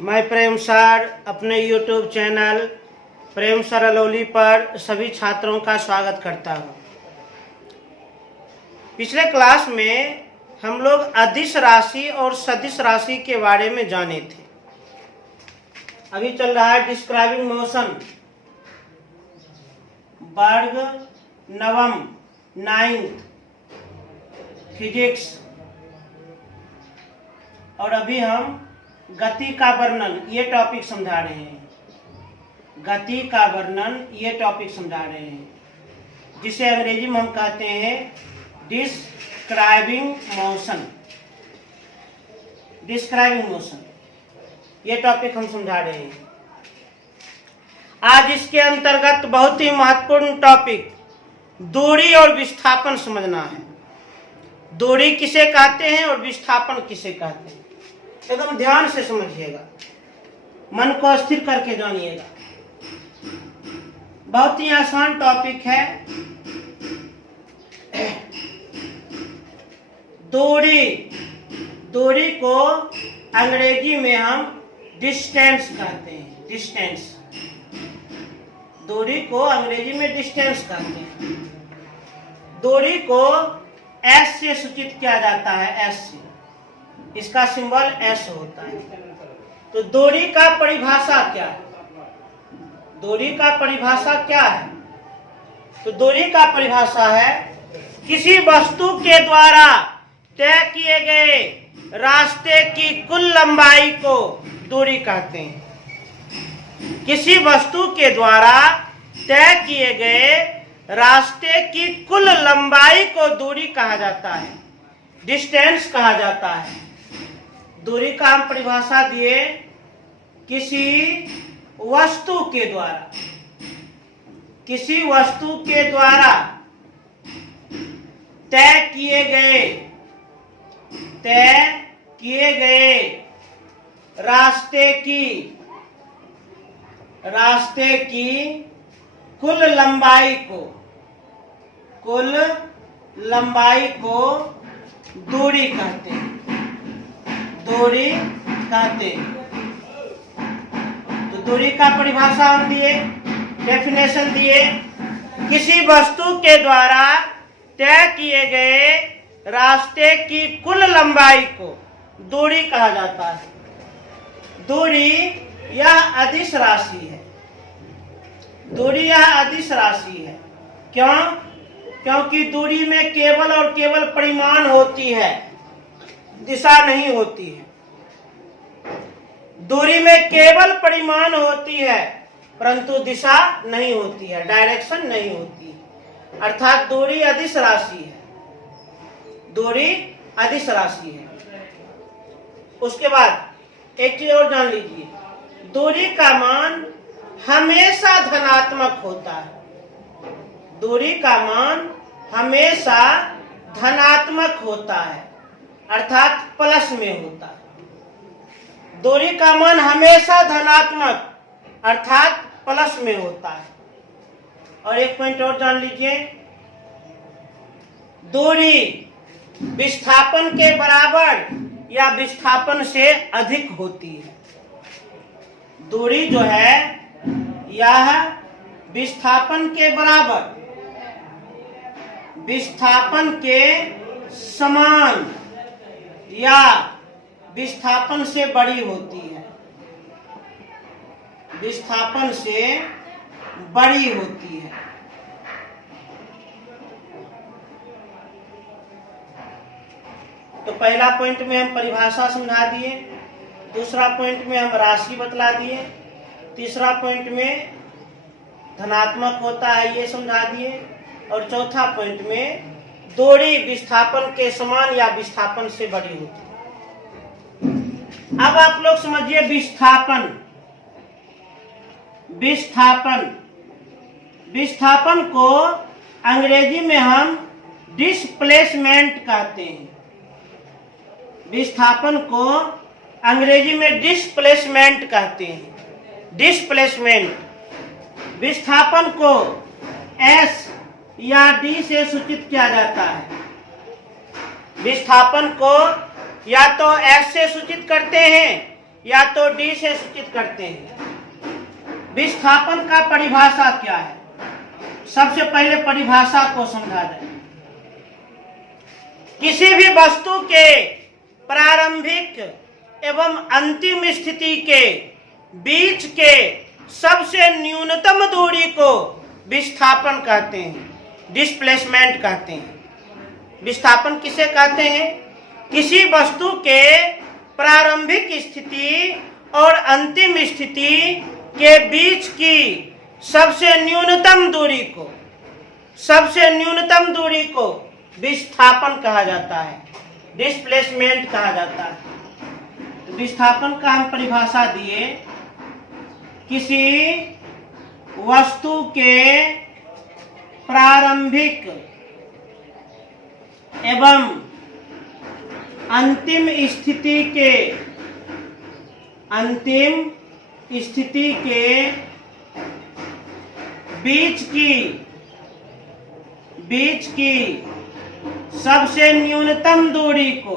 मैं प्रेम सर अपने YouTube channel प्रेम sir Alauli पर सभी छात्रों का स्वागत करता हूं। पिछले क्लास में हम लोग अदिश राशि और सदिश राशि के बारे में जाने थे। अभी चल रहा है डिस्क्राइबिंग मोशन, वर्ग नवम 9th फिजिक्स, और अभी हम गति का वर्णन ये टॉपिक समझा रहे हैं। गति का वर्णन ये टॉपिक समझा रहे हैं, जिसे अंग्रेजी में हम कहते हैं डिस्क्राइबिंग मोशन। डिस्क्राइबिंग मोशन ये टॉपिक हम समझा रहे हैं। आज इसके अंतर्गत बहुत ही महत्वपूर्ण टॉपिक दूरी और विस्थापन समझना है। दूरी किसे कहते हैं और विस्थापन किसे कहते हैं, एकदम ध्यान से समझिएगा, मन को स्थिर करके जानिएगा। बहुत ही आसान टॉपिक है। दूरी, दूरी को अंग्रेजी में हम डिस्टेंस कहते हैं। डिस्टेंस, दूरी को अंग्रेजी में डिस्टेंस कहते हैं। दूरी को एस से सूचित किया जाता है, एस से। इसका सिंबल एस होता है। तो दूरी का परिभाषा क्या है? दूरी का परिभाषा क्या है? तो दूरी का परिभाषा है किसी वस्तु के द्वारा तय किए गए रास्ते की कुल लंबाई को दूरी कहते हैं। किसी वस्तु के द्वारा तय किए गए रास्ते की कुल लंबाई को दूरी कहा जाता है, डिस्टेंस कहा जाता है। दूरी का हम परिभाषा दिए किसी वस्तु के द्वारा, किसी वस्तु के द्वारा तय किए गए रास्ते की कुल लंबाई को दूरी कहते हैं। दूरी कहते हैं। तो दूरी का परिभाषा हम दिए, डेफिनेशन दिए, किसी वस्तु के द्वारा तय किए गए रास्ते की कुल लंबाई को दूरी कहा जाता है। दूरी यह अदिश राशि है। दूरी यह अदिश राशि है। क्यों? क्योंकि दूरी में केवल और केवल परिमाण होती है, दिशा नहीं होती है। दूरी में केवल परिमाण होती है परंतु दिशा नहीं होती है, डायरेक्शन नहीं होती है। अर्थात दूरी अदिश राशि है। दूरी अदिश राशि है। उसके बाद एक चीज और जान लीजिए, दूरी का मान हमेशा धनात्मक होता है। दूरी का मान हमेशा धनात्मक होता है, अर्थात प्लस में होता है। दूरी का मान हमेशा धनात्मक अर्थात प्लस में होता है। और एक पॉइंट और जान लीजिए, दूरी विस्थापन के बराबर या विस्थापन से अधिक होती है। दूरी जो है यह विस्थापन के बराबर, विस्थापन के समान या विस्थापन से बड़ी होती है। विस्थापन से बड़ी होती है। तो पहला पॉइंट में हम परिभाषा समझा दिए, दूसरा पॉइंट में हम राशि बतला दिए, तीसरा पॉइंट में धनात्मक होता है ये समझा दिए, और चौथा पॉइंट में दूरी विस्थापन के समान या विस्थापन से बड़ी होती है। अब आप लोग समझिए विस्थापन। विस्थापन, विस्थापन को अंग्रेजी में हम डिस्प्लेसमेंट कहते हैं। विस्थापन को अंग्रेजी में डिस्प्लेसमेंट कहते हैं। डिस्प्लेसमेंट, विस्थापन को एस या डी से सूचित किया जाता है। विस्थापन को या तो एस से सूचित करते हैं या तो डी से सूचित करते हैं। विस्थापन का परिभाषा क्या है? सबसे पहले परिभाषा को समझा जाए। किसी भी वस्तु के प्रारंभिक एवं अंतिम स्थिति के बीच के सबसे न्यूनतम दूरी को विस्थापन कहते हैं, डिस्प्लेसमेंट कहते हैं। विस्थापन किसे कहते हैं? किसी वस्तु के प्रारंभिक स्थिति और अंतिम स्थिति के बीच की सबसे न्यूनतम दूरी को विस्थापन कहा जाता है, डिस्प्लेसमेंट कहा जाता है। तो विस्थापन का हम परिभाषा दिए, किसी वस्तु के प्रारंभिक एवं अंतिम स्थिति के बीच की सबसे न्यूनतम दूरी को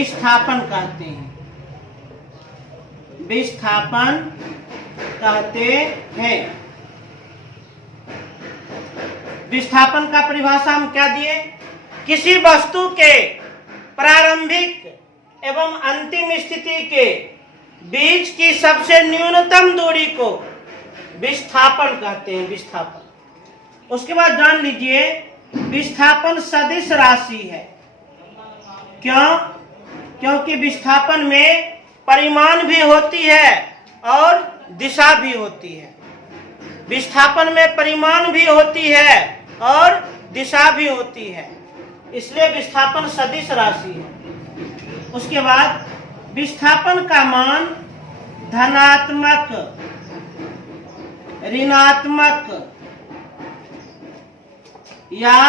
विस्थापन कहते हैं। विस्थापन का परिभाषा हम क्या दिए? किसी वस्तु के प्रारंभिक एवं अंतिम स्थिति के बीच की सबसे न्यूनतम दूरी को विस्थापन कहते हैं, विस्थापन। उसके बाद जान लीजिए, विस्थापन सदिश राशि है। क्यों? क्योंकि विस्थापन में परिमाण भी होती है और दिशा भी होती है। विस्थापन में परिमाण भी होती है और दिशा भी होती है, इसलिए विस्थापन सदिश राशि है। उसके बाद विस्थापन का मान धनात्मक, ऋणात्मक या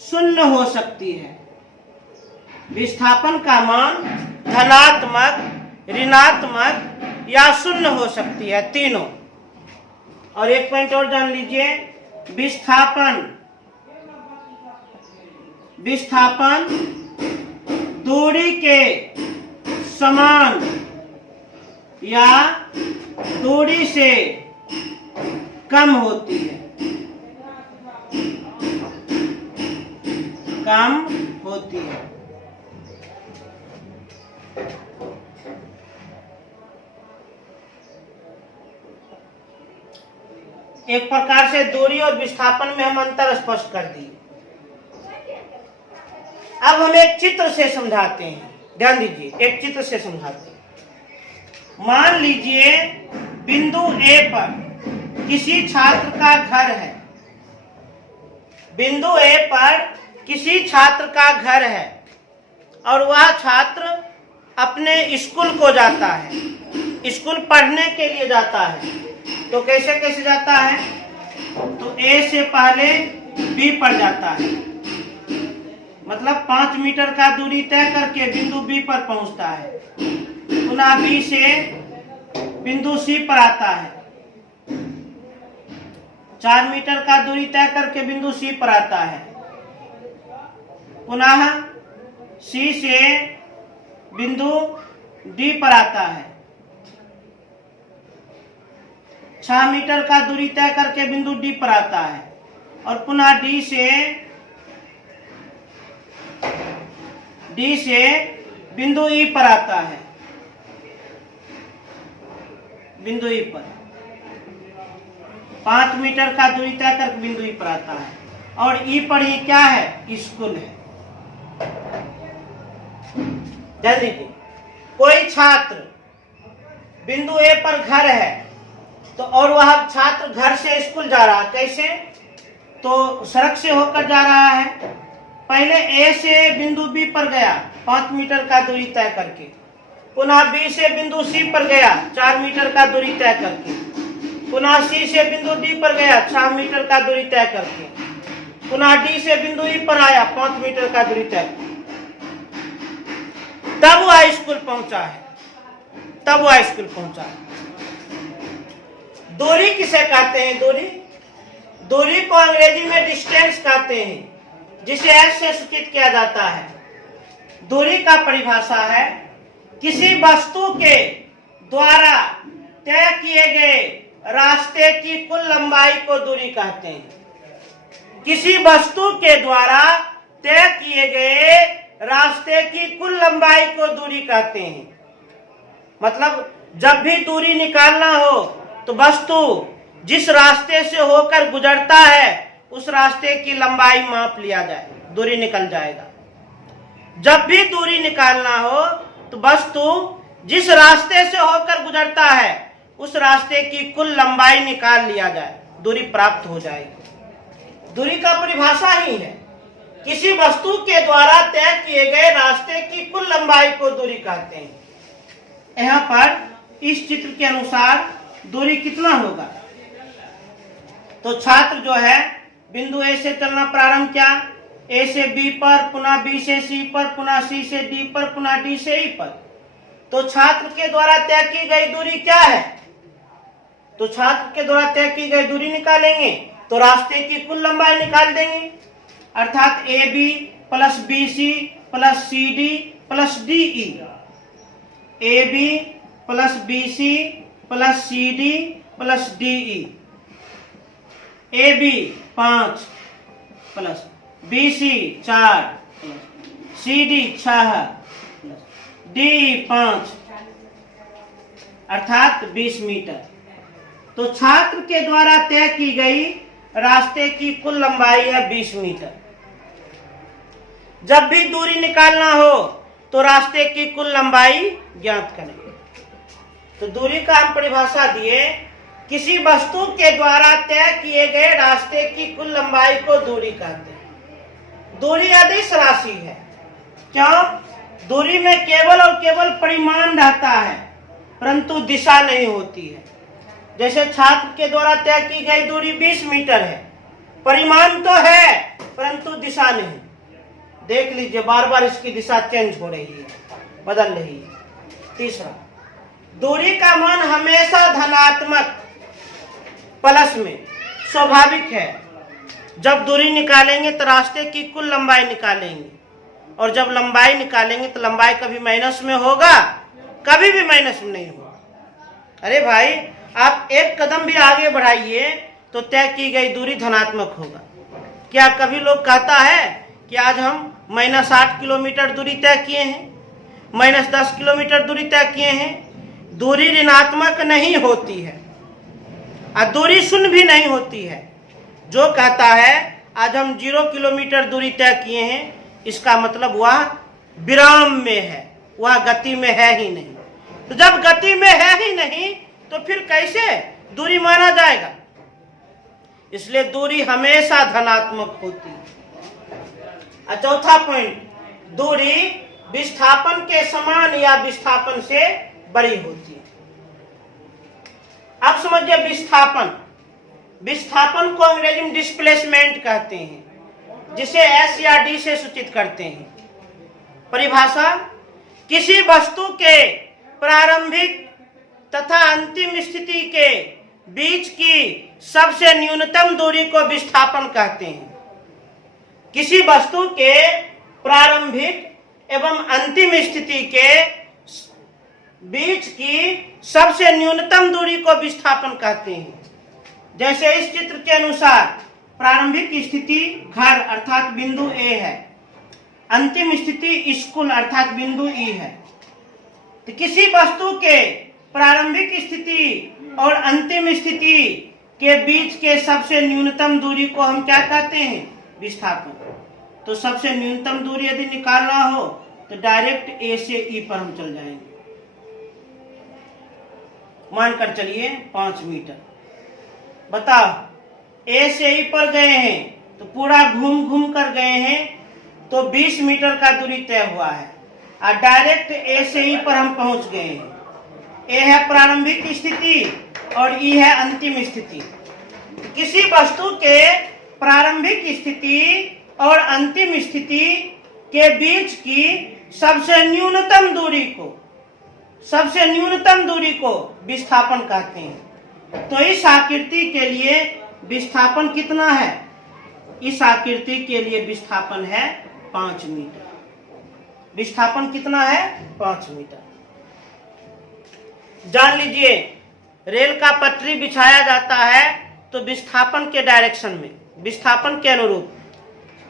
शून्य हो सकती है। विस्थापन का मान धनात्मक, ऋणात्मक या शून्य हो सकती है, तीनों। और एक पॉइंट और जान लीजिए, विस्थापन दूरी के समान या दूरी से कम होती है, एक प्रकार से दूरी और विस्थापन में हम अंतर स्पष्ट कर दिए। अब हम एक चित्र से समझाते हैं, ध्यान दीजिए, एक चित्र से समझाते हैं। मान लीजिए बिंदु ए पर किसी छात्र का घर है। बिंदु ए पर किसी छात्र का घर है और वह छात्र अपने स्कूल को जाता है, स्कूल पढ़ने के लिए जाता है। तो कैसे जाता है? तो ए से पहले बी पर जाता है, मतलब 5 मीटर का दूरी तय करके बिंदु बी पर पहुंचता है। पुनः बी से बिंदु सी पर आता है, 4 मीटर का दूरी तय करके बिंदु सी पर आता है। पुनः सी से बिंदु डी पर आता है, 6 मीटर का दूरी तय करके बिंदु डी पर आता है। और पुनः डी से बिंदु ई पर आता है, बिंदु ई पर 5 मीटर का दूरी तय करके बिंदु ई पर आता है। और ई पर ही क्या है? स्कूल है। जल्दी, कोई छात्र बिंदु ए पर घर है तो और वह छात्र घर से स्कूल जा रहा है, कैसे? तो सड़क से होकर जा रहा है। पहले ए से बिंदु बी पर गया 5 मीटर का दूरी तय करके, पुनः बी से बिंदु सी पर गया 4 मीटर का दूरी तय करके, पुनः सी से बिंदु डी पर गया 6 मीटर का दूरी तय करके, पुनः डी से बिंदु ई पर आया 5 मीटर का दूरी तय, तब वह स्कूल पहुंचा है, दूरी किसे कहते हैं? दूरी को अंग्रेजी में डिस्टेंस कहते हैं। जाते हैं जिसे एस से सूचित किया जाता है। दूरी का परिभाषा है किसी वस्तु के द्वारा तय किए गए रास्ते की कुल लंबाई को दूरी कहते हैं। किसी वस्तु के द्वारा तय किए गए रास्ते की कुल लंबाई को दूरी कहते हैं। मतलब जब भी दूरी निकालना हो तो वस्तु जिस रास्ते से होकर गुजरता है उस रास्ते की लंबाई माप लिया जाए, दूरी निकल जाएगा। जब भी दूरी निकालना हो तो वस्तु जिस रास्ते से होकर गुजरता है उस रास्ते की कुल लंबाई निकाल लिया जाए, दूरी प्राप्त हो जाएगी। दूरी का परिभाषा ही है किसी वस्तु के द्वारा तय किए गए रास्ते की कुल लंबाई को दूरी कहते हैं। यहाँ पर इस चित्र के अनुसार दूरी कितना होगा? तो छात्र जो है बिंदु ए से चलना प्रारंभ किया, ए से बी पर, पुनः बी से सी पर, पुनः सी से डी पर, पुनः डी से ई पर। तो छात्र के द्वारा तय की गई दूरी क्या है? तो छात्र के द्वारा तय की गई दूरी निकालेंगे तो रास्ते की कुल लंबाई निकाल देंगे, अर्थात A B plus B C plus C D plus D E. A B plus B C plus C D plus D E. A B 5 plus B C 4 plus C D 6 plus D E 5 अर्थात 20 metre. तो छात्र के द्वारा तय की गई रास्ते की कुल लंबाई है 20 मीटर। जब भी दूरी निकालना हो तो रास्ते की कुल लंबाई ज्ञात करें। तो दूरी का हम परिभाषा दिए किसी वस्तु के द्वारा तय किए गए रास्ते की कुल लंबाई को दूरी कहते हैं। दूरी अदिश राशि है। क्यों? दूरी में केवल और केवल परिमाण रहता है परंतु दिशा नहीं होती है। जैसे छात्र के द्वारा तय की गई दूरी 20 मीटर है, परिमाण तो है परंतु दिशा नहीं। देख लीजिए बार बार इसकी दिशा चेंज हो रही है, बदल रही है। तीसरा, दूरी का मान हमेशा धनात्मक प्लस में स्वाभाविक है। जब दूरी निकालेंगे तो रास्ते की कुल लंबाई निकालेंगे और जब लंबाई निकालेंगे तो लंबाई कभी माइनस में होगा, कभी भी माइनस में नहीं होगा। अरे भाई आप एक कदम भी आगे बढ़ाइए तो तय की गई दूरी धनात्मक होगा। क्या कभी लोग कहता है कि आज हम -8 किलोमीटर दूरी तय किए हैं, -10 किलोमीटर दूरी तय किए हैं? दूरी ऋणात्मक नहीं होती है और दूरी शून्य भी नहीं होती है। जो कहता है आज हम 0 किलोमीटर दूरी तय किए हैं, इसका मतलब वह विराम में है, वह गति में है ही नहीं। तो जब गति में है ही नहीं तो फिर कैसे दूरी माना जाएगा? इसलिए दूरी हमेशा धनात्मक होती है। और चौथा पॉइंट, दूरी विस्थापन के समान या विस्थापन से बड़ी होती है। अब समझिए विस्थापन। विस्थापन को अंग्रेजी में डिस्प्लेसमेंट कहते हैं, जिसे एस या डी से सूचित करते हैं। परिभाषा, किसी वस्तु के प्रारंभिक तथा अंतिम स्थिति के बीच की सबसे न्यूनतम दूरी को विस्थापन कहते हैं। किसी वस्तु के प्रारंभिक एवं अंतिम स्थिति के बीच की सबसे न्यूनतम दूरी को विस्थापन कहते हैं। जैसे इस चित्र के अनुसार प्रारंभिक स्थिति घर अर्थात बिंदु ए है, अंतिम स्थिति स्कूल अर्थात बिंदु ई है। तो किसी वस्तु के प्रारंभिक स्थिति और अंतिम स्थिति के बीच के सबसे न्यूनतम दूरी को हम क्या कहते हैं? विस्थापन। तो सबसे न्यूनतम दूरी यदि निकालना हो तो डायरेक्ट ए से ई पर हम चल जाएंगे। मानकर चलिए 5 मीटर। बताओ, ए से ई पर गए हैं तो पूरा घूम घूम कर गए हैं तो 20 मीटर का दूरी तय हुआ है और डायरेक्ट ए से ई पर हम पहुंच गए हैं। ए है प्रारंभिक स्थिति और ई है अंतिम स्थिति। किसी वस्तु के प्रारंभिक स्थिति और अंतिम स्थिति के बीच की सबसे न्यूनतम दूरी को विस्थापन कहते हैं। तो इस आकृति के लिए विस्थापन कितना है? इस आकृति के लिए विस्थापन है 5 मीटर। विस्थापन कितना है? 5 मीटर। जान लीजिए, रेल का पटरी बिछाया जाता है तो विस्थापन के डायरेक्शन में, विस्थापन के अनुरूप,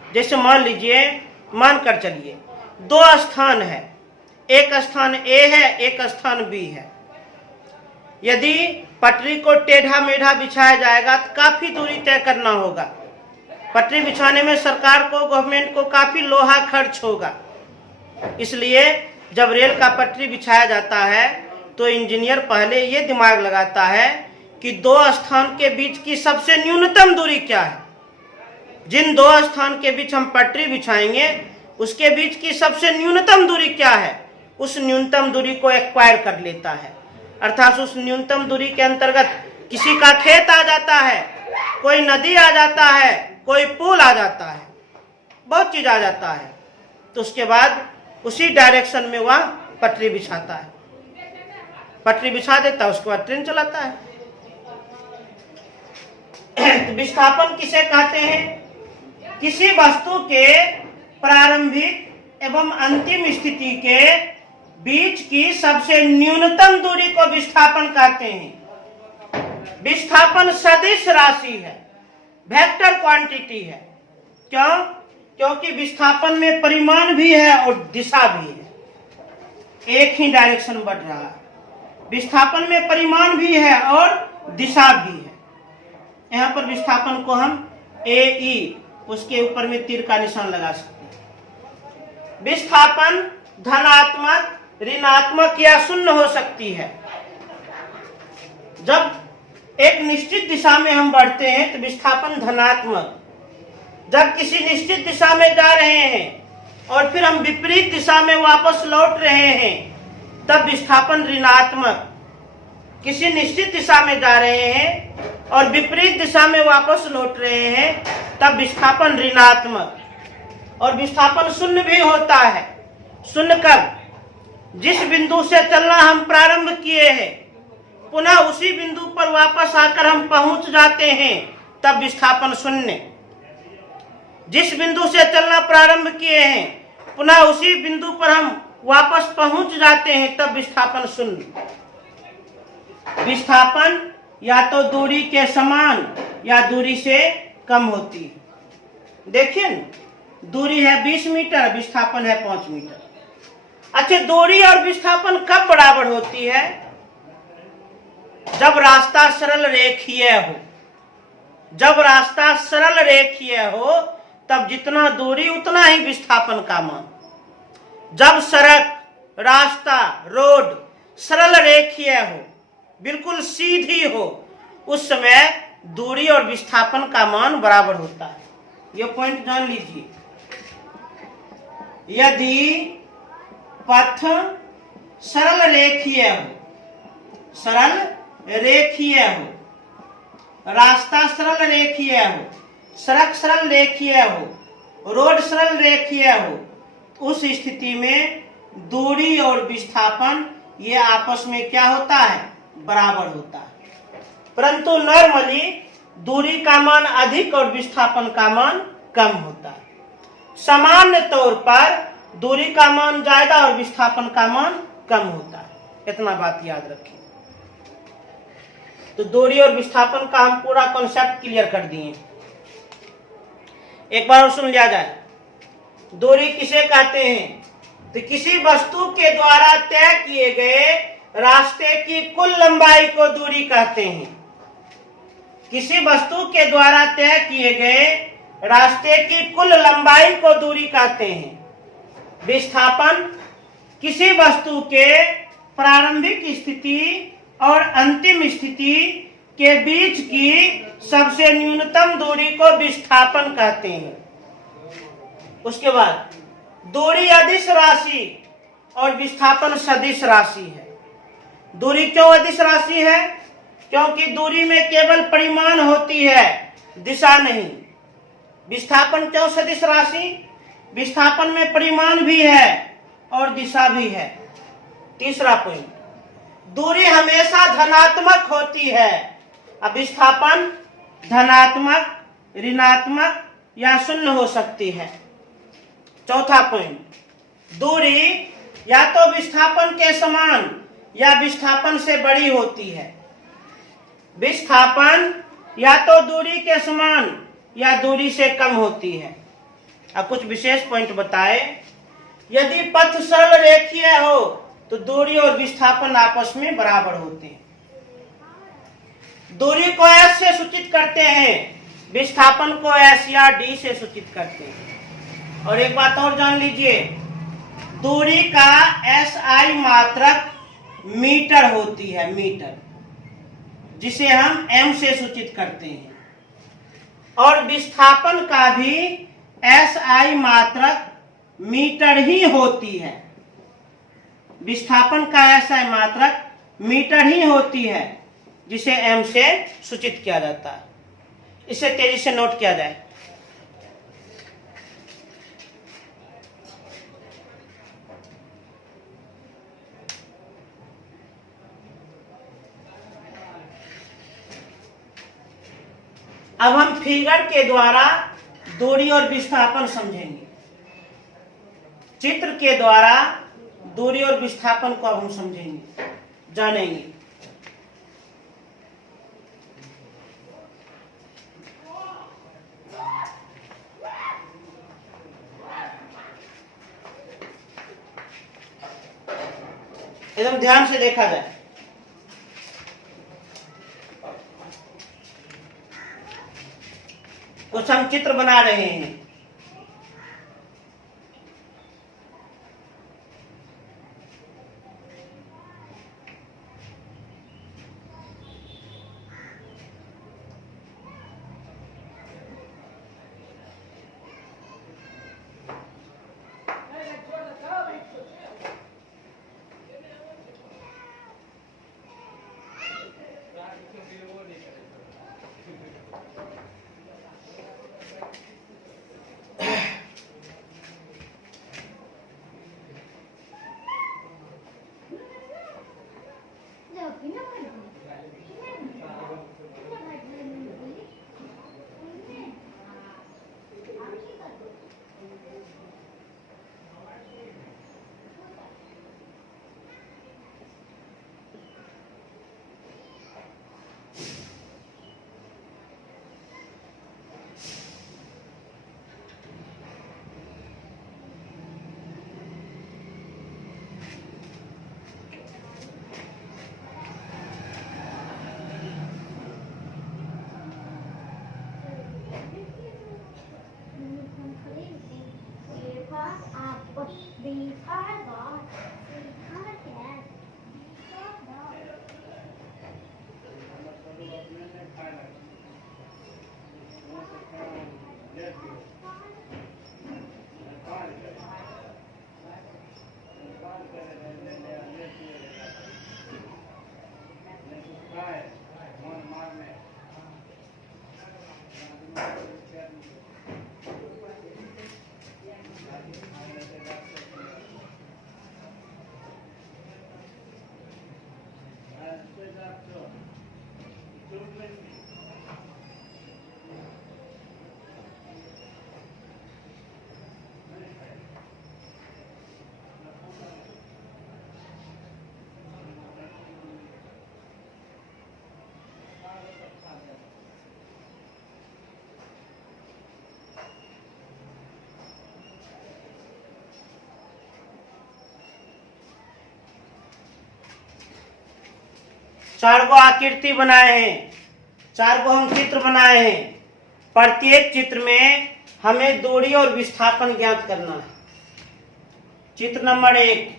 जैसे मान लीजिए, मानकर चलिए 2 स्थान है, एक स्थान A है, एक स्थान B है। यदि पटरी को टेढ़ा मेढ़ा बिछाया जाएगा तो काफी दूरी तय करना होगा। पटरी बिछाने में सरकार को, गवर्नमेंट को काफी लोहा खर्च होगा। इसलिए जब रेल का पटरी बिछाया जाता है तो इंजीनियर पहले ये दिमाग लगाता है कि 2 स्थान के बीच की सबसे न्यूनतम दूरी क्या है। जिन 2 स्थान के बीच हम पटरी बिछाएंगे उसके बीच की सबसे न्यूनतम दूरी क्या है, उस न्यूनतम दूरी को एक्वायर कर लेता है। अर्थात उस न्यूनतम दूरी के अंतर्गत किसी का खेत आ जाता है, कोई नदी आ जाता है, कोई पुल आ जाता है, बहुत चीज आ जाता है। तो उसके बाद उसी डायरेक्शन में वह पटरी बिछाता है, पटरी बिछा देता है, उसके बाद ट्रेन चलाता है। तो विस्थापन किसे कहते हैं? किसी वस्तु के प्रारंभिक एवं अंतिम स्थिति के बीच की सबसे न्यूनतम दूरी को विस्थापन कहते हैं। विस्थापन सदिश राशि है, वेक्टर क्वांटिटी है। क्यों? क्योंकि विस्थापन में परिमाण भी है और दिशा भी है, एक ही डायरेक्शन बढ़ रहा है। विस्थापन में परिमाण भी है और दिशा भी है। यहाँ पर विस्थापन को हम AE, उसके ऊपर में तीर का निशान लगा सकते हैं। विस्थापन धनात्मक, ऋणात्मक या शून्य हो सकती है। जब एक निश्चित दिशा में हम बढ़ते हैं तो विस्थापन धनात्मक, जब किसी निश्चित दिशा में जा रहे हैं और फिर हम विपरीत दिशा में वापस लौट रहे हैं तब विस्थापन ऋणात्मक। किसी निश्चित दिशा में जा रहे हैं और विपरीत दिशा में वापस लौट रहे हैं तब विस्थापन ऋणात्मक। और विस्थापन शून्य भी होता है। शून्य कब? जिस बिंदु से चलना हम प्रारंभ किए हैं पुनः उसी बिंदु पर वापस आकर हम पहुंच जाते हैं तब विस्थापन शून्य। जिस बिंदु से चलना प्रारंभ किए हैं पुनः उसी बिंदु पर हम वापस पहुंच जाते हैं तब विस्थापन शून्य। विस्थापन या तो दूरी के समान या दूरी से कम होती है। देखिए, दूरी है 20 मीटर, विस्थापन है 5 मीटर। अच्छा, दूरी और विस्थापन कब बराबर होती है? जब रास्ता सरल रेखीय हो। जब रास्ता सरल रेखीय हो तब जितना दूरी उतना ही विस्थापन का मान। जब सड़क, रास्ता, रोड सरल रेखीय हो, बिल्कुल सीधी हो, उस समय दूरी और विस्थापन का मान बराबर होता है। यह पॉइंट जान लीजिए। यदि पथ सरल रेखीय हो, सरल रेखीय हो, रास्ता सरल रेखीय हो, सड़क सरल रेखीय हो, रोड सरल रेखीय हो, उस स्थिति में दूरी और विस्थापन ये आपस में क्या होता है? बराबर होता है। परंतु नॉर्मली दूरी का मान अधिक और विस्थापन का मान कम होता है। सामान्य तौर पर दूरी का मान ज्यादा और विस्थापन का मान कम होता है। इतना बात याद रखिए। तो दूरी और विस्थापन का हम पूरा कॉन्सेप्ट क्लियर कर दिए। एक बार और सुन लिया जाए। दूरी किसे कहते हैं? तो किसी वस्तु के द्वारा तय किए गए रास्ते की कुल लंबाई को दूरी कहते हैं। किसी वस्तु के द्वारा तय किए गए रास्ते की कुल लंबाई को दूरी कहते हैं। विस्थापन किसी वस्तु के प्रारंभिक स्थिति और अंतिम स्थिति के बीच की सबसे न्यूनतम दूरी को विस्थापन कहते हैं। उसके बाद दूरी अदिश राशि और विस्थापन सदिश राशि है। दूरी क्यों अदिश राशि है? क्योंकि दूरी में केवल परिमाण होती है, दिशा नहीं। विस्थापन क्यों सदिश राशि? विस्थापन में परिमाण भी है और दिशा भी है। तीसरा पॉइंट, दूरी हमेशा धनात्मक होती है। अब विस्थापन धनात्मक, ऋणात्मक या शून्य हो सकती है। चौथा पॉइंट, दूरी या तो विस्थापन के समान या विस्थापन से बड़ी होती है। विस्थापन या तो दूरी के समान या दूरी से कम होती है। अब कुछ विशेष पॉइंट बताए। यदि पथ सरल रेखीय हो तो दूरी और विस्थापन आपस में बराबर होते हैं। दूरी को s से सूचित करते हैं, विस्थापन को s या d से सूचित करते हैं। और एक बात और जान लीजिए, दूरी का SI मात्रक मीटर होती है, मीटर, जिसे हम m से सूचित करते हैं। और विस्थापन का भी SI मात्रक मीटर ही होती है। विस्थापन का SI मात्रक मीटर ही होती है, जिसे m से सूचित किया जाता है। इसे तेजी से नोट किया जाए। अब हम फिगर के द्वारा दूरी और विस्थापन समझेंगे। चित्र के द्वारा दूरी और विस्थापन को अब हम समझेंगे, जानेंगे। एकदम ध्यान से देखा जाए। कुछ हम चित्र बना रहे हैं। चार गो आकृति बनाए हैं, चार गो हम चित्र बनाए हैं। प्रत्येक चित्र में हमें दूरी और विस्थापन ज्ञात करना है। चित्र नंबर 1,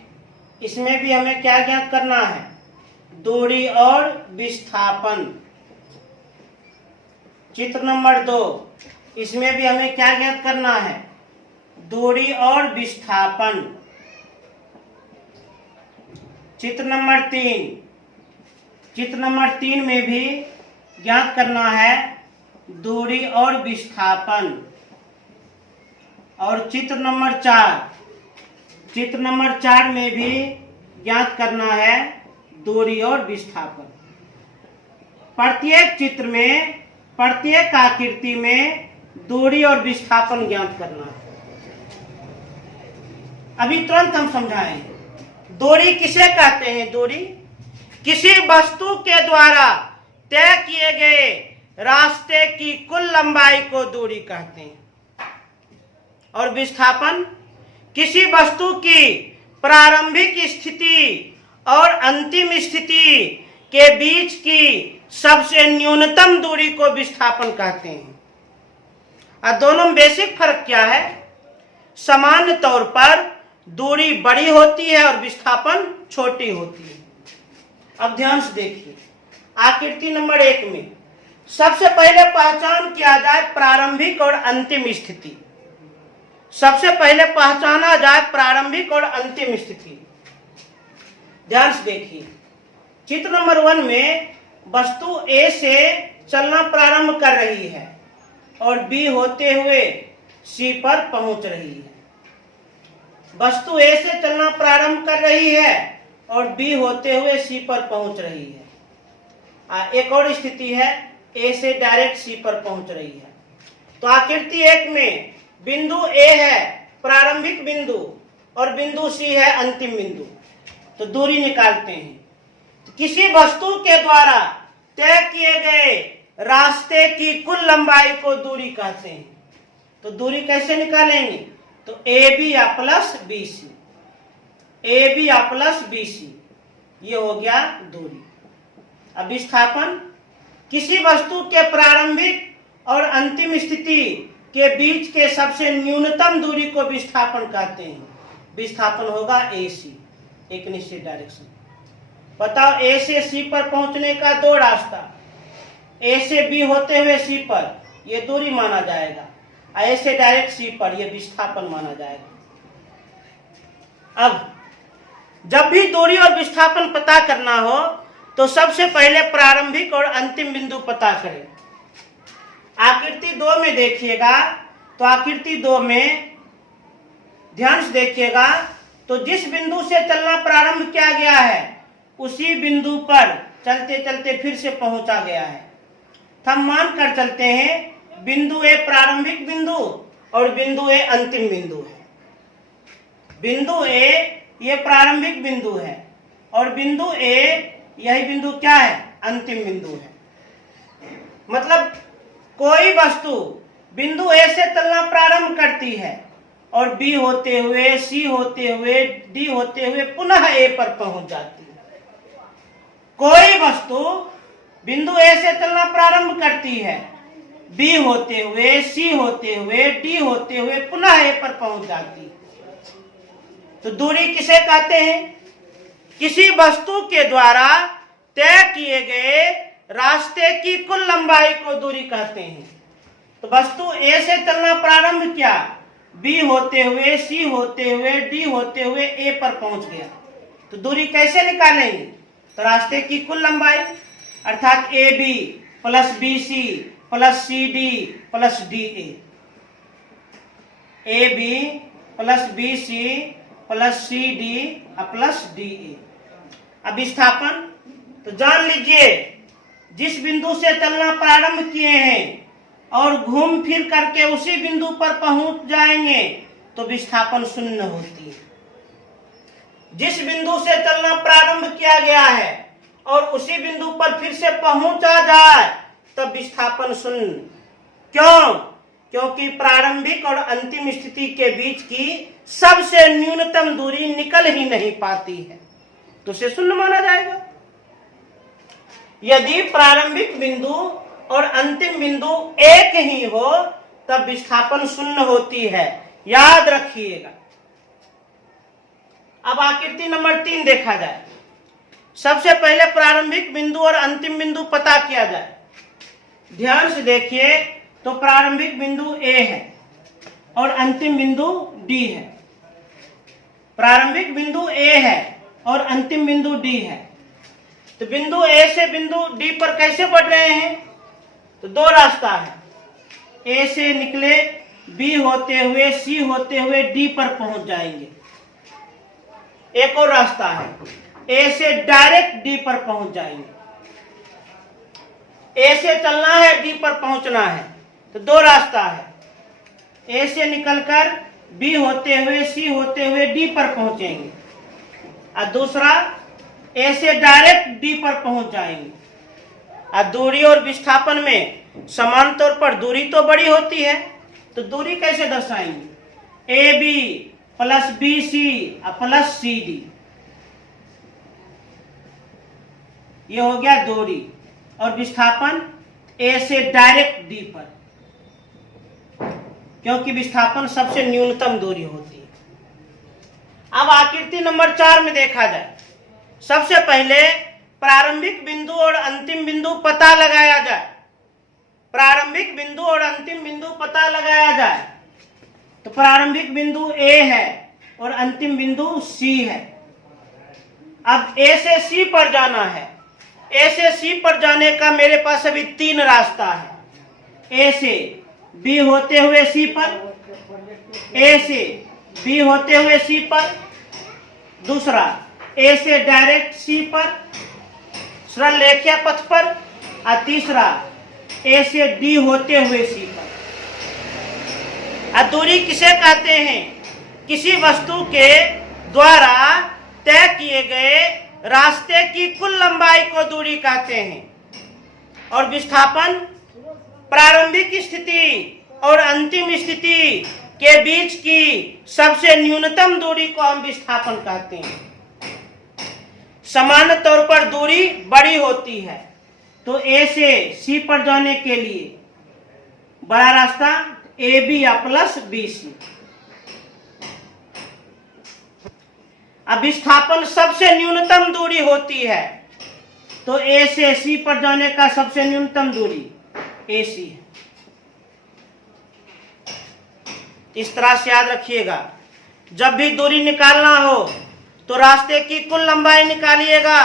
इसमें भी हमें क्या ज्ञात करना है? दूरी और विस्थापन। चित्र नंबर 2, इसमें भी हमें क्या ज्ञात करना है? दूरी और विस्थापन। चित्र नंबर 3, चित्र नंबर 3 में भी ज्ञात करना है दूरी और विस्थापन। और चित्र नंबर 4, चित्र नंबर 4 में भी ज्ञात करना है दूरी और विस्थापन। प्रत्येक चित्र में, प्रत्येक आकृति में दूरी और विस्थापन ज्ञात करना है। अभी तुरंत हम समझाएं। दूरी किसे कहते हैं? दूरी किसी वस्तु के द्वारा तय किए गए रास्ते की कुल लंबाई को दूरी कहते हैं। और विस्थापन किसी वस्तु की प्रारंभिक स्थिति और अंतिम स्थिति के बीच की सबसे न्यूनतम दूरी को विस्थापन कहते हैं। और दोनों में बेसिक फर्क क्या है? सामान्य तौर पर दूरी बड़ी होती है और विस्थापन छोटी होती है। अब ध्यान से देखिए, आकृति नंबर 1 में सबसे पहले पहचान किया जाए प्रारंभिक और अंतिम स्थिति। सबसे पहले पहचाना जाए प्रारंभिक और अंतिम स्थिति। ध्यान से देखिए, चित्र नंबर 1 में वस्तु A से चलना प्रारंभ कर रही है और B होते हुए C पर पहुंच रही है। वस्तु A से चलना प्रारंभ कर रही है और B होते हुए C पर पहुंच रही है। एक और स्थिति है, A से डायरेक्ट C पर पहुंच रही है। तो आकृति 1 में बिंदु A है प्रारंभिक बिंदु और बिंदु C है अंतिम बिंदु। तो दूरी निकालते हैं। तो किसी वस्तु के द्वारा तय किए गए रास्ते की कुल लंबाई को दूरी कहते हैं। तो दूरी कैसे निकालेंगे? तो AB या प्लस BC, AB या प्लस BC, ये हो गया दूरी। अब विस्थापन किसी वस्तु के प्रारंभिक और अंतिम स्थिति के बीच के सबसे न्यूनतम दूरी को विस्थापन कहते हैं। विस्थापन होगा AC, एक निश्चित डायरेक्शन। बताओ, A से C पर पहुंचने का 2 रास्ता, A से B होते हुए C पर, ये दूरी माना जाएगा। A से डायरेक्ट C पर, यह विस्थापन माना जाएगा। अब जब भी दूरी और विस्थापन पता करना हो तो सबसे पहले प्रारंभिक और अंतिम बिंदु पता करें। आकृति 2 में देखिएगा, तो आकृति 2 में ध्यान से देखिएगा, तो जिस बिंदु से चलना प्रारंभ किया गया है उसी बिंदु पर चलते चलते फिर से पहुंचा गया है। हम मान कर चलते हैं बिंदु A प्रारंभिक बिंदु और बिंदु A अंतिम बिंदु है। बिंदु A ये प्रारंभिक बिंदु है और बिंदु A यही बिंदु क्या है? अंतिम बिंदु है। मतलब कोई वस्तु बिंदु A से चलना प्रारंभ करती है और B होते हुए, C होते हुए, D होते हुए पुनः A पर पहुंच जाती है। कोई वस्तु बिंदु A से चलना प्रारंभ करती है, B होते हुए, C होते हुए, D होते हुए पुनः A पर पहुंच जाती है। तो दूरी किसे कहते हैं? किसी वस्तु के द्वारा तय किए गए रास्ते की कुल लंबाई को दूरी कहते हैं। तो वस्तु A से चलना प्रारंभ किया, B होते हुए, C होते हुए, D होते हुए A पर पहुंच गया। तो दूरी कैसे निकालेंगे? तो रास्ते की कुल लंबाई अर्थात AB plus BC plus CD plus DA, AB plus BC plus CD plus DA। अब विस्थापन, तो जान लीजिए जिस बिंदु से चलना प्रारंभ किए हैं और घूम फिर करके उसी बिंदु पर पहुंच जाएंगे तो विस्थापन 0 होती है। जिस बिंदु से चलना प्रारंभ किया गया है और उसी बिंदु पर फिर से पहुंचा जाए तब विस्थापन 0। क्यों? क्योंकि प्रारंभिक और अंतिम स्थिति के बीच की सबसे न्यूनतम दूरी निकल ही नहीं पाती है, तो उसे 0 माना जाएगा। यदि प्रारंभिक बिंदु और अंतिम बिंदु एक ही हो तब विस्थापन 0 होती है, याद रखिएगा। अब आकृति नंबर 3 देखा जाए। सबसे पहले प्रारंभिक बिंदु और अंतिम बिंदु पता किया जाए। ध्यान से देखिए, तो प्रारंभिक बिंदु A है और अंतिम बिंदु D है। प्रारंभिक बिंदु A है और अंतिम बिंदु D है। तो बिंदु A से बिंदु D पर कैसे बढ़ रहे हैं? तो 2 रास्ता है। A से निकले, B होते हुए, C होते हुए D पर पहुंच जाएंगे। एक और रास्ता है, A से डायरेक्ट D पर पहुंच जाएंगे। A से चलना है, D पर पहुंचना है, तो दो रास्ता है, ए से निकलकर बी होते हुए सी होते हुए डी पर पहुंचेंगे, और दूसरा ए से डायरेक्ट डी पर पहुंच जाएंगे। और दूरी और विस्थापन में समान तौर पर दूरी तो बड़ी होती है, तो दूरी कैसे दर्शाएंगे? A B plus B C plus C D, ये हो गया दूरी। और विस्थापन ए से डायरेक्ट डी पर, क्योंकि विस्थापन सबसे न्यूनतम दूरी होती है। अब आकृति नंबर 4 में देखा जाए, सबसे पहले प्रारंभिक बिंदु और अंतिम बिंदु पता लगाया जाए। प्रारंभिक बिंदु और अंतिम बिंदु पता लगाया जाए, तो प्रारंभिक बिंदु ए है और अंतिम बिंदु सी है। अब ए से सी पर जाना है। ए से सी पर जाने का मेरे पास अभी 3 रास्ता है। ए से बी होते हुए सी पर, ए से बी होते हुए सी पर, दूसरा ए से डायरेक्ट सी पर सरल रेखीय पथ पर, और तीसरा ए से डी होते हुए सी पर। और दूरी किसे कहते हैं? किसी वस्तु के द्वारा तय किए गए रास्ते की कुल लंबाई को दूरी कहते हैं। और विस्थापन प्रारंभिक स्थिति और अंतिम स्थिति के बीच की सबसे न्यूनतम दूरी को हम विस्थापन कहते हैं। समान तौर पर दूरी बड़ी होती है, तो ए से सी पर जाने के लिए बड़ा रास्ता ए बी या प्लस बी सी। अब विस्थापन सबसे न्यूनतम दूरी होती है, तो ए से सी पर जाने का सबसे न्यूनतम दूरी ए सी है। इस तरह से याद रखिएगा, जब भी दूरी निकालना हो तो रास्ते की कुल लंबाई निकालिएगा,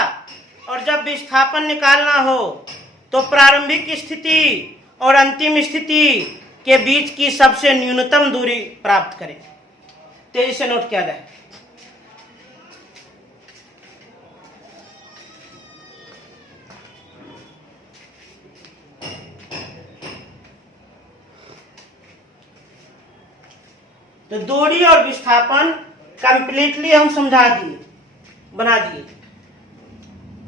और जब विस्थापन निकालना हो तो प्रारंभिक स्थिति और अंतिम स्थिति के बीच की सबसे न्यूनतम दूरी प्राप्त करें। तेजी से नोट किया जाए। तो दूरी और विस्थापन कंप्लीटली हम समझा दिए, बना दिए।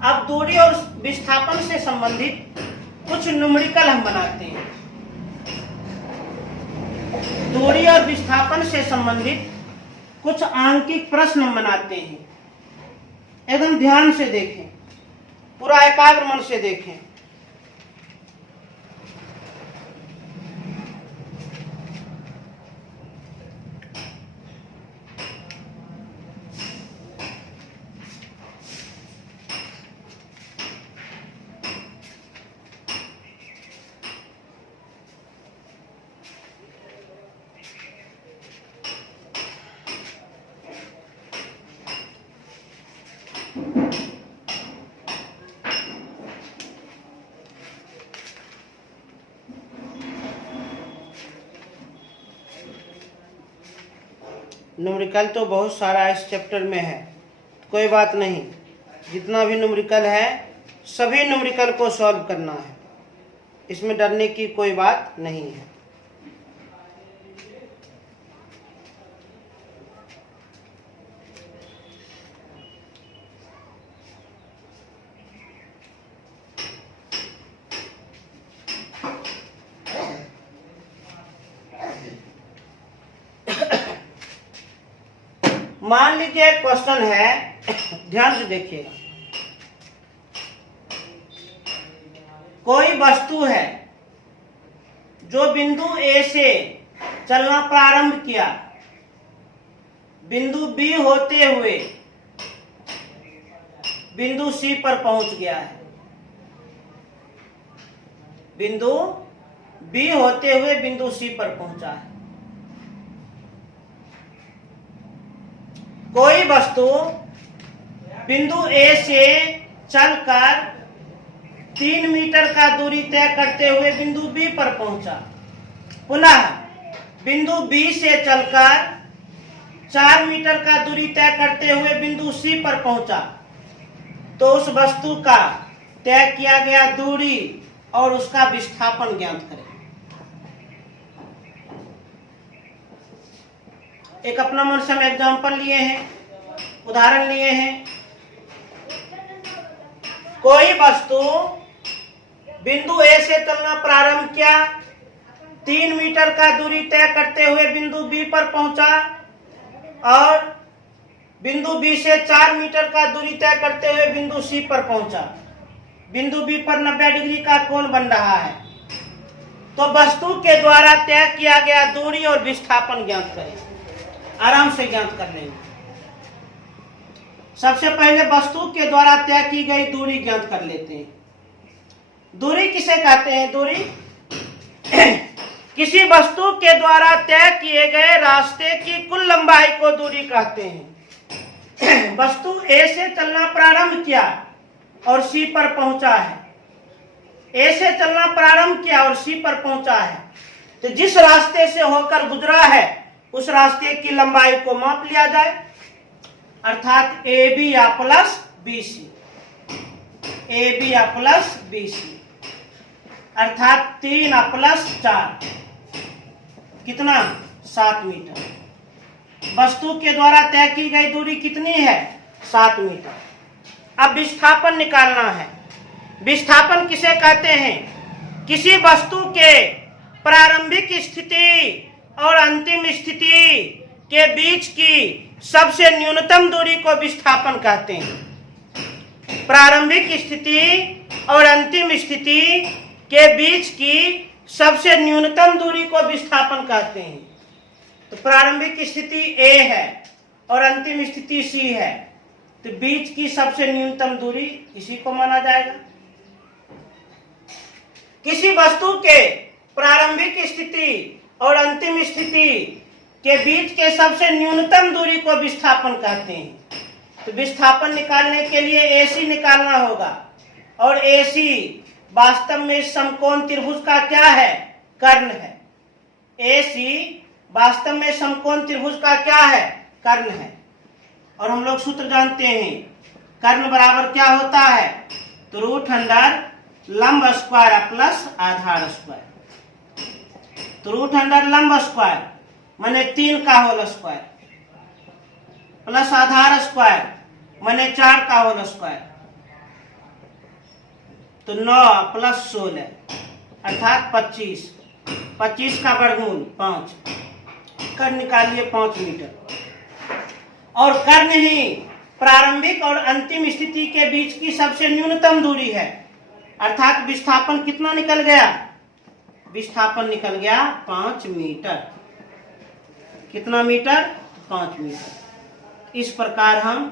अब दूरी और विस्थापन से संबंधित कुछ न्यूमेरिकल हम बनाते हैं। दूरी और विस्थापन से संबंधित कुछ आंकिक प्रश्न हम बनाते हैं। एकदम ध्यान से देखें, पूरा एकाग्र मन से देखें। न्यूमेरिकल तो बहुत सारा इस चैप्टर में है, कोई बात नहीं। जितना भी न्यूमेरिकल है सभी न्यूमेरिकल को सॉल्व करना है, इसमें डरने की कोई बात नहीं है। मान लीजिए एक क्वेश्चन है, ध्यान से देखिएगा। कोई वस्तु है जो बिंदु ए से चलना प्रारंभ किया, बिंदु बी होते हुए बिंदु सी पर पहुंच गया है। बिंदु बी होते हुए बिंदु सी पर पहुंचा है। कोई वस्तु बिंदु ए से चलकर 3 मीटर का दूरी तय करते हुए बिंदु बी पर पहुंचा। पुनः बिंदु बी से चलकर 4 मीटर का दूरी तय करते हुए बिंदु सी पर पहुंचा, तो उस वस्तु का तय किया गया दूरी और उसका विस्थापन ज्ञात करें। एक अपना मन से हम एग्जाम्पल लिए हैं, उदाहरण लिए हैं। कोई वस्तु बिंदु ए से चलना प्रारंभ किया, 3 मीटर का दूरी तय करते हुए बिंदु बी पर पहुंचा और बिंदु बी से 4 मीटर का दूरी तय करते हुए बिंदु सी पर पहुंचा। बिंदु बी पर 90 डिग्री का कोण बन रहा है। तो वस्तु के द्वारा तय किया गया दूरी और विस्थापन ज्ञात करें। आराम से ज्ञात कर लेंगे। सबसे पहले वस्तु के द्वारा तय की गई दूरी ज्ञात कर लेते हैं। दूरी किसे कहते हैं? दूरी किसी वस्तु के द्वारा तय किए गए रास्ते की कुल लंबाई को दूरी कहते हैं। वस्तु ए से चलना प्रारंभ किया और सी पर पहुंचा है। ए से चलना प्रारंभ किया और सी पर पहुंचा है, तो जिस रास्ते से होकर गुजरा है उस रास्ते की लंबाई को माप लिया जाए, अर्थात ए बी या plus B C, A B या प्लस बी सी, अर्थात 3 प्लस 4 कितना? 7 मीटर। वस्तु के द्वारा तय की गई दूरी कितनी है? 7 मीटर। अब विस्थापन निकालना है। विस्थापन किसे कहते हैं? किसी वस्तु के प्रारंभिक स्थिति और अंतिम स्थिति के बीच की सबसे न्यूनतम दूरी को विस्थापन कहते हैं। प्रारंभिक स्थिति और अंतिम स्थिति के बीच की सबसे न्यूनतम दूरी को विस्थापन कहते हैं। तो प्रारंभिक स्थिति ए है और अंतिम स्थिति सी है, तो बीच की सबसे न्यूनतम दूरी इसी को माना जाएगा। किसी वस्तु के प्रारंभिक स्थिति और अंतिम स्थिति के बीच के सबसे न्यूनतम दूरी को विस्थापन कहते हैं। तो विस्थापन निकालने के लिए AC निकालना होगा, और AC वास्तव में समकोण त्रिभुज का क्या है? कर्ण है। AC वास्तव में समकोण त्रिभुज का क्या है? कर्ण है। और हम लोग सूत्र जानते हैं, कर्ण बराबर क्या होता है? तो √अंडर लंब स्क्वायर प्लस आधार स्क्वायर। तो √अंडर लंब स्क्वायर माने 3 का होल स्क्वायर प्लस आधार स्क्वायर माने 4 का होल स्क्वायर, तो 9 प्लस 16 अर्थात 25। 25 का वर्गमूल 5। कर्ण निकालिए 5 मीटर। और कर्ण ही प्रारंभिक और अंतिम स्थिति के बीच की सबसे न्यूनतम दूरी है, अर्थात विस्थापन कितना निकल गया? विस्थापन निकल गया 5 मीटर। कितना मीटर? 5 मीटर। इस प्रकार हम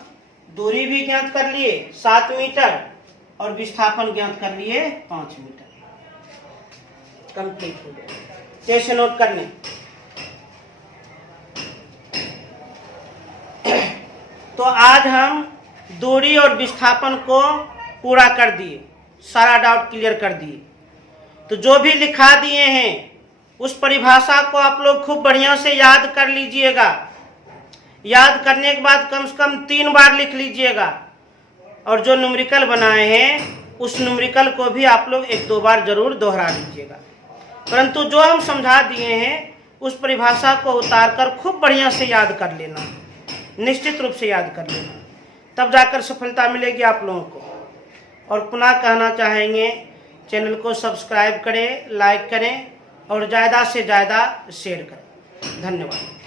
दूरी भी ज्ञात कर लिए 7 मीटर और विस्थापन ज्ञात कर लिए 5 मीटर। कंप्लीट हो गया। कैसे नोट कर लें? तो आज हम दूरी और विस्थापन को पूरा कर दिए, सारा डाउट क्लियर कर दिए। तो जो भी लिखा दिए हैं उस परिभाषा को आप लोग खूब बढ़िया से याद कर लीजिएगा। याद करने के बाद कम से कम 3 बार लिख लीजिएगा, और जो न्यूमेरिकल बनाए हैं उस न्यूमेरिकल को भी आप लोग 1-2 बार जरूर दोहरा लीजिएगा। परंतु जो हम समझा दिए हैं उस परिभाषा को उतारकर खूब बढ़िया से याद कर लेना, निश्चित रूप से याद कर लेना, तब जाकर सफलता मिलेगी आप लोगों को। और पुनः कहना चाहेंगे, चैनल को सब्सक्राइब करें, लाइक करें और ज़्यादा से ज़्यादा शेयर करें। धन्यवाद।